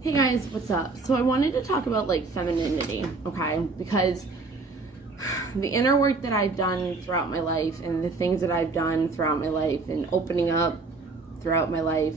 Hey guys, what's up? So I wanted to talk about like femininity, okay? Because the inner work that I've done throughout my life and the things that I've done throughout my life and opening up throughout my life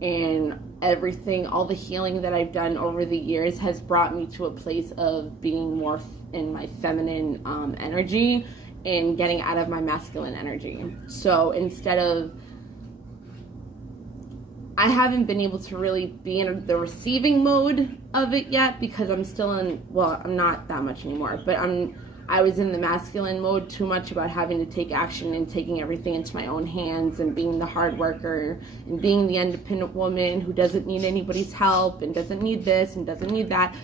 and everything, all the healing that I've done over the years has brought me to a place of being more in my feminine energy and getting out of my masculine energy. So instead of I haven't been able to really be in the receiving mode of it yet because I'm still in, well, I'm not that much anymore, but I was in the masculine mode too much about having to take action and taking everything into my own hands and being the hard worker and being the independent woman who doesn't need anybody's help and doesn't need this and doesn't need that.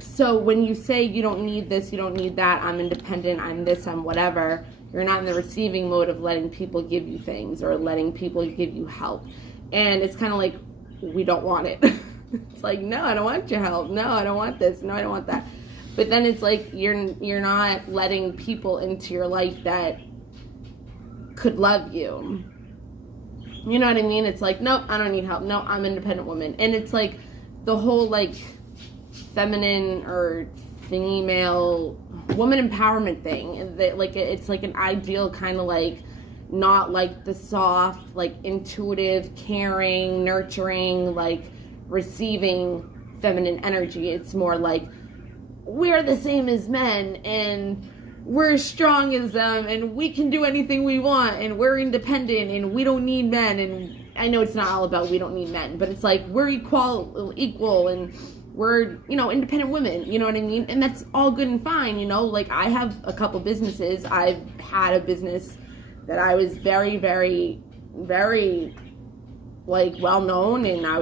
So when you say you don't need this, you don't need that, I'm independent, I'm this, I'm whatever, you're not in the receiving mode of letting people give you things or letting people give you help. And it's kind of like, we don't want it. It's like, no, I don't want your help. No, I don't want this. No, I don't want that. But then it's like, you're not letting people into your life that could love you. You know what I mean? It's like, nope, I don't need help. No, I'm an independent woman. And it's like the whole like feminine or female woman empowerment thing. That like, it's like an ideal kind of like, not like the soft, like intuitive, caring, nurturing, like receiving feminine energy. It's more like we're the same as men and we're as strong as them and we can do anything we want and we're independent and we don't need men. And I know it's not all about we don't need men, but it's like we're equal and we're, independent women, you know what I mean? And that's all good and fine, like I have a couple businesses. I've had a business that I was very, very, very, like, well-known, and I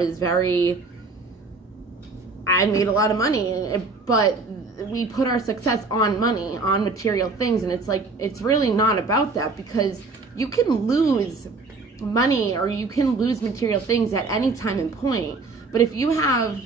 made a lot of money, but we put our success on money, on material things, and it's like, it's really not about that, because you can lose money, or you can lose material things at any time and point, but if you have,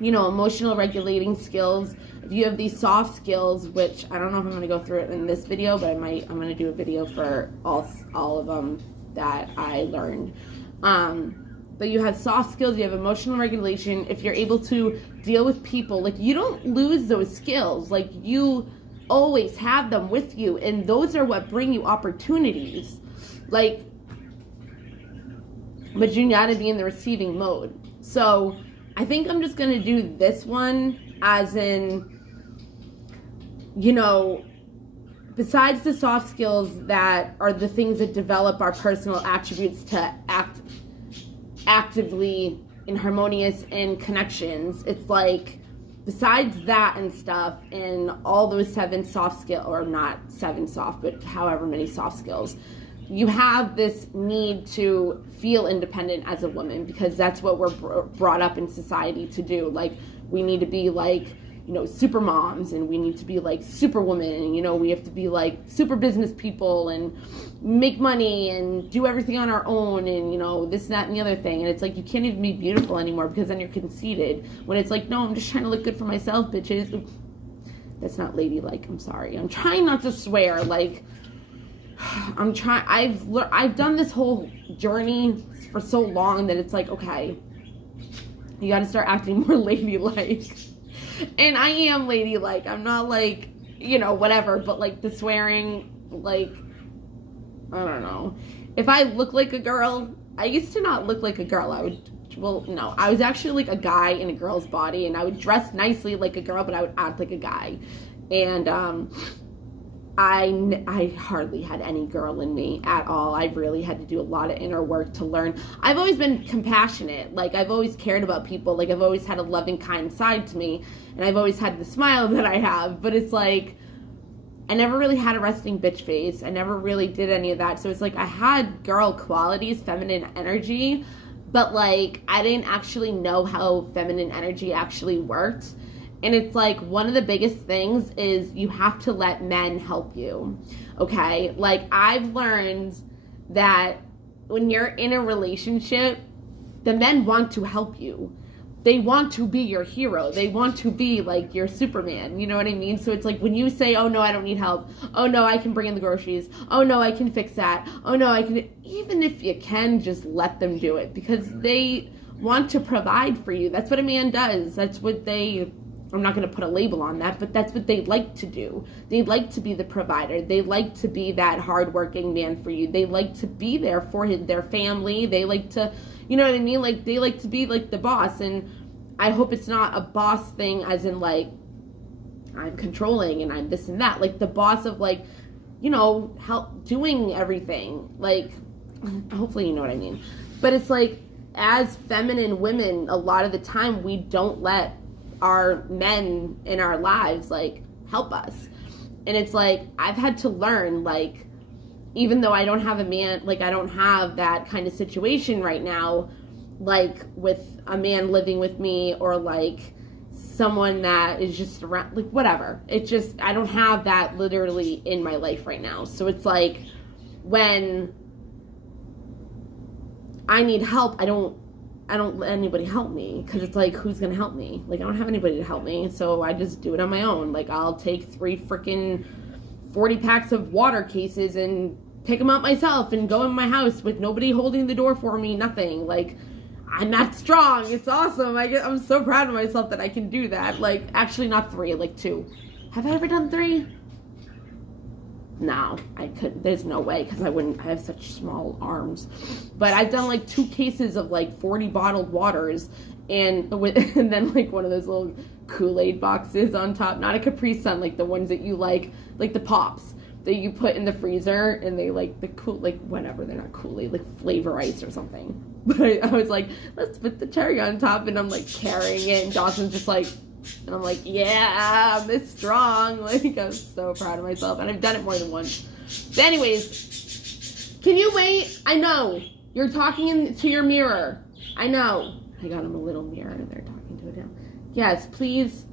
emotional regulating skills, if you have these soft skills, which I don't know if I'm going to go through it in this video, but I'm going to do a video for all of them that I learned. But you have soft skills, you have emotional regulation. If you're able to deal with people, like you don't lose those skills. Like you always have them with you, and those are what bring you opportunities. Like, but you got to be in the receiving mode. So I think I'm just going to do this one as in, besides the soft skills that are the things that develop our personal attributes to act actively in harmonious and connections, it's like, besides that and stuff, and all those 7 soft skills, or not 7 soft, but however many soft skills, you have this need to feel independent as a woman, because that's what we're brought up in society to do. Like, we need to be like, super moms, and we need to be like super women, and we have to be like super business people and make money and do everything on our own, and this, that, and the other thing. And it's like, you can't even be beautiful anymore, because then you're conceited, when it's like, no, I'm just trying to look good for myself, bitches. Oops. That's not ladylike, I'm sorry. I'm trying not to swear, like, I've done this whole journey for so long that it's like, okay, you got to start acting more ladylike. And I am ladylike. I'm not like, whatever, but like the swearing, like, I don't know. If I look like a girl, I used to not look like a girl. I was actually like a guy in a girl's body, and I would dress nicely like a girl, but I would act like a guy. And, I hardly had any girl in me at all. I really had to do a lot of inner work to learn. I've always been compassionate. Like, I've always cared about people. Like, I've always had a loving, kind side to me. And I've always had the smile that I have. But it's like, I never really had a resting bitch face. I never really did any of that. So it's like, I had girl qualities, feminine energy. But, like, I didn't actually know how feminine energy actually worked. And it's like, one of the biggest things is you have to let men help you, okay? Like, I've learned that when you're in a relationship, the men want to help you. They want to be your hero. They want to be like your Superman. You know what I mean? So it's like when you say, oh no, I don't need help. Oh no, I can bring in the groceries. Oh no, I can fix that. Oh no, I can. Even if you can, just let them do it, because they want to provide for you. That's what a man does. That's what I'm not going to put a label on that, but that's what they like to do. They like to be the provider. They like to be that hardworking man for you. They like to be there for their family. They like to, you know what I mean? Like, they like to be like the boss. And I hope it's not a boss thing as in like, I'm controlling and I'm this and that. Like the boss of like, you know, help doing everything. Like, hopefully you know what I mean. But it's like, as feminine women, a lot of the time we don't let our men in our lives like help us. And it's like, I've had to learn, like, even though I don't have a man, like I don't have that kind of situation right now, like with a man living with me or like someone that is just around, like whatever. It's just, I don't have that literally in my life right now. So it's like, when I need help, I don't let anybody help me, because it's like, who's gonna help me? Like, I don't have anybody to help me, so I just do it on my own. Like, I'll take 3 freaking 40 packs of water cases and pick them up myself and go in my house with nobody holding the door for me, nothing. Like, I'm that strong. It's awesome. I'm so proud of myself that I can do that. Like, actually not 3, like 2. Have I ever done 3? No, I couldn't. There's no way, because I have such small arms. But I've done like 2 cases of like 40 bottled waters, and then like one of those little Kool-Aid boxes on top. Not a Capri Sun, like the ones that you like the Pops that you put in the freezer, and they like the cool, like whatever, they're not Kool-Aid, like Flavor Ice or something. But I was like, let's put the cherry on top, and I'm like carrying it, and Dawson's just like, and I'm like, yeah, I'm this strong. Like, I'm so proud of myself. And I've done it more than once. But anyways, can you wait? I know. You're talking to your mirror. I know. I got him a little mirror and they're talking to it now. Yes, please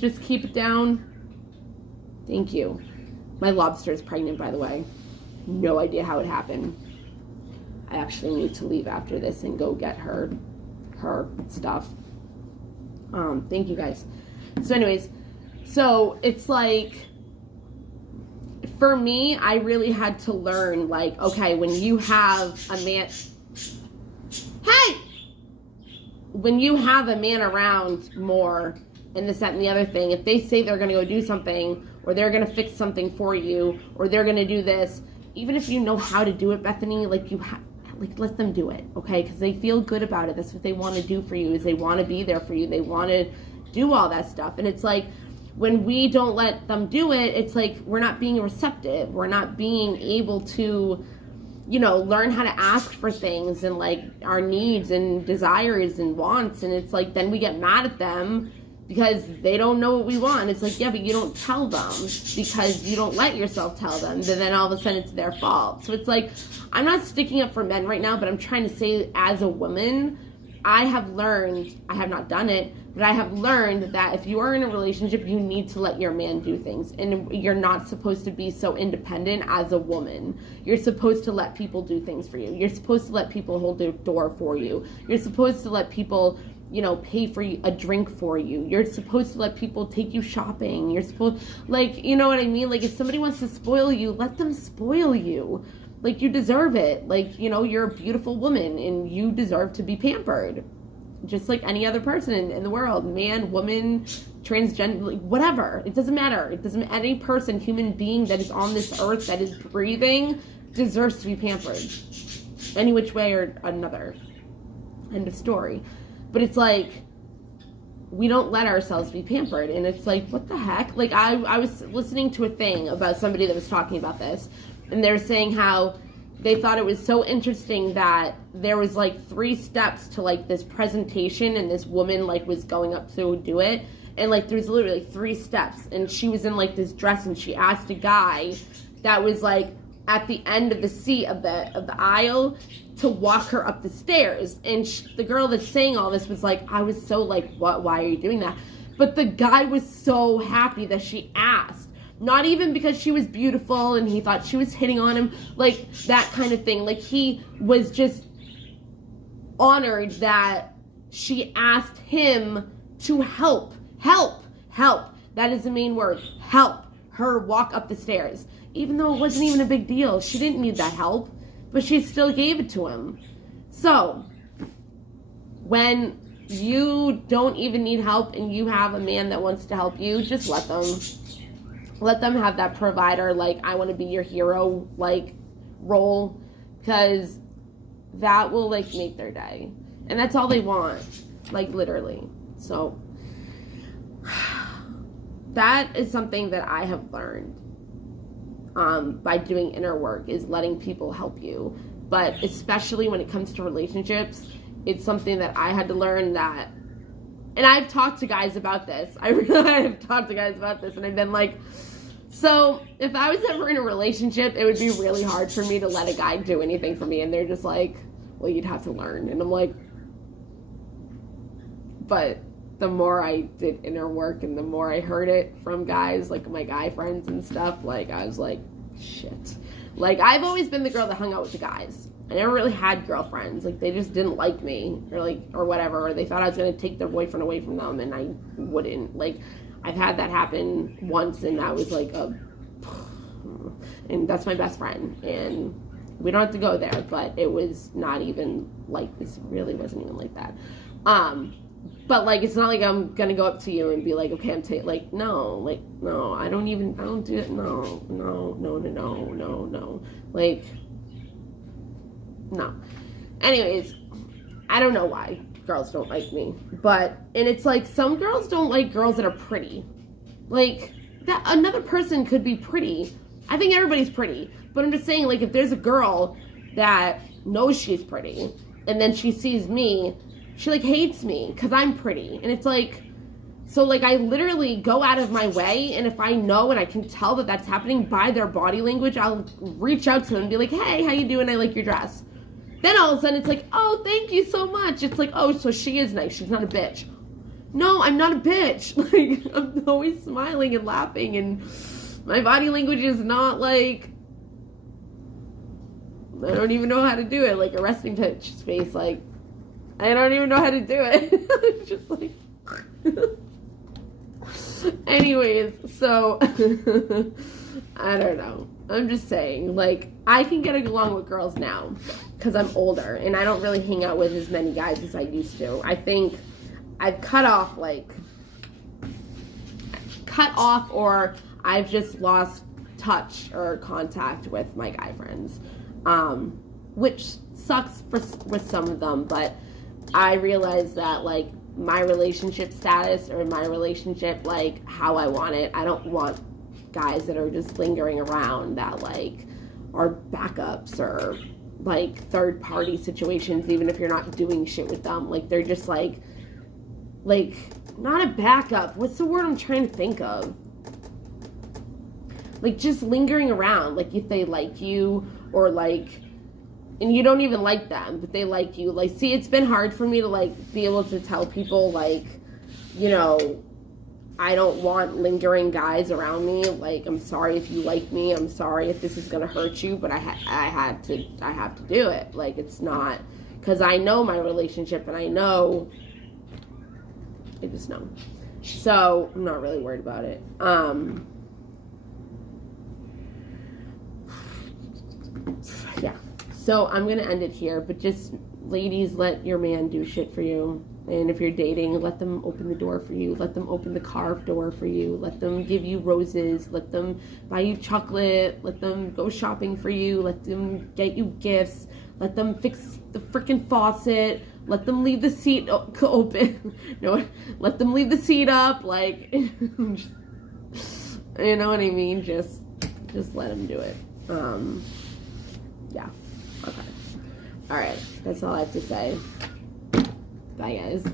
just keep it down. Thank you. My lobster is pregnant, by the way. No idea how it happened. I actually need to leave after this and go get her stuff. Thank you guys. So anyways, so it's like, for me, I really had to learn, like, okay, when you have a man, when you have a man around more, and this, that, and the other thing, if they say they're going to go do something, or they're going to fix something for you, or they're going to do this, even if you know how to do it, Bethany, like, let them do it, okay? Because they feel good about it. That's what they want to do for you, is they want to be there for you. They want to do all that stuff. And it's like, when we don't let them do it, it's like, we're not being receptive. We're not being able to, you know, learn how to ask for things and like our needs and desires and wants. And it's like, then we get mad at them because they don't know what we want. It's like, yeah, but you don't tell them because you don't let yourself tell them. Then all of a sudden it's their fault. So it's like, I'm not sticking up for men right now, but I'm trying to say, as a woman, I have learned, I have not done it, but I have learned that if you are in a relationship, you need to let your man do things. And you're not supposed to be so independent as a woman. You're supposed to let people do things for you. You're supposed to let people hold the door for you. You're supposed to let people, you know, pay for a drink for you. You're supposed to let people take you shopping. You're supposed, like, you know what I mean? Like, if somebody wants to spoil you, let them spoil you. Like, you deserve it. Like, you know, you're a beautiful woman and you deserve to be pampered. Just like any other person in the world. Man, woman, transgender, like, whatever. It doesn't matter. It doesn't, any person, human being that is on this earth, that is breathing, deserves to be pampered. Any which way or another. End of story. But it's like, we don't let ourselves be pampered. And it's like, what the heck? Like, I was listening to a thing about somebody that was talking about this. And they were saying how they thought it was so interesting that there was like 3 steps to like this presentation, and this woman like was going up to do it. And like, there's literally 3 steps. And she was in like this dress, and she asked a guy that was like at the end of the seat of the aisle to walk her up the stairs. And the girl that's saying all this was like, I was so like, what, why are you doing that? But the guy was so happy that she asked. Not even because she was beautiful and he thought she was hitting on him, like that kind of thing. Like, he was just honored that she asked him to help. That is the main word. Help her walk up the stairs. Even though it wasn't even a big deal. She didn't need that help, but she still gave it to him. So, when you don't even need help and you have a man that wants to help you, just let them have that provider, like, I want to be your hero, like, role, because that will, like, make their day. And that's all they want, like, literally. So that is something that I have learned by doing inner work, is letting people help you. But especially when it comes to relationships, it's something that I had to learn that, and I've talked to guys about this. I really have talked to guys about this, and I've been like, so if I was ever in a relationship, it would be really hard for me to let a guy do anything for me. And they're just like, well, you'd have to learn. And I'm like, but the more I did inner work and the more I heard it from guys, like my guy friends and stuff, like, I was like, shit. Like, I've always been the girl that hung out with the guys. I never really had girlfriends. Like, they just didn't like me, or whatever, or they thought I was going to take their boyfriend away from them, and I wouldn't. Like, I've had that happen once, and that was like and that's my best friend, and we don't have to go there, but it was not even like, this really wasn't even like that. But, like, it's not like I'm gonna go up to you and be like, okay, no, I don't do it, no, like, no. Anyways, I don't know why girls don't like me, and it's like, some girls don't like girls that are pretty. Like, that another person could be pretty. I think everybody's pretty, but I'm just saying, like, if there's a girl that knows she's pretty, and then she sees me, she, like, hates me because I'm pretty, and it's like, so, like, I literally go out of my way, and if I know and I can tell that that's happening by their body language, I'll reach out to them and be like, hey, how you doing? I like your dress. Then all of a sudden it's like, oh, thank you so much. It's like, oh, so she is nice. She's not a bitch. No, I'm not a bitch. Like, I'm always smiling and laughing, and my body language is not like, I don't even know how to do it. Like a resting bitch face. Like, I don't even know how to do it. It's just like, anyways, so I don't know. I'm just saying, like, I can get along with girls now because I'm older and I don't really hang out with as many guys as I used to. I think I've cut off, or I've just lost touch or contact with my guy friends, which sucks with some of them, but I realize that, like, my relationship status or my relationship, like, how I want it, I don't want guys that are just lingering around that, like, are backups or, like, third party situations, even if you're not doing shit with them. Like, they're just like not a backup, what's the word I'm trying to think of, like, just lingering around, like, if they like you, or, like, and you don't even like them, but they like you. Like, see, it's been hard for me to, like, be able to tell people, like, you know, I don't want lingering guys around me. Like, I'm sorry if you like me. I'm sorry if this is going to hurt you, but I have to do it. Like, it's not, because I know my relationship, and I just know. So, I'm not really worried about it. Yeah. So I'm going to end it here, but just, ladies, let your man do shit for you. And if you're dating, let them open the door for you. Let them open the car door for you. Let them give you roses. Let them buy you chocolate. Let them go shopping for you. Let them get you gifts. Let them fix the freaking faucet. Let them leave the seat open. No, let them leave the seat up. Like, you know what I mean? Just let them do it. Yeah. Okay. All right. That's all I have to say. Bye, guys.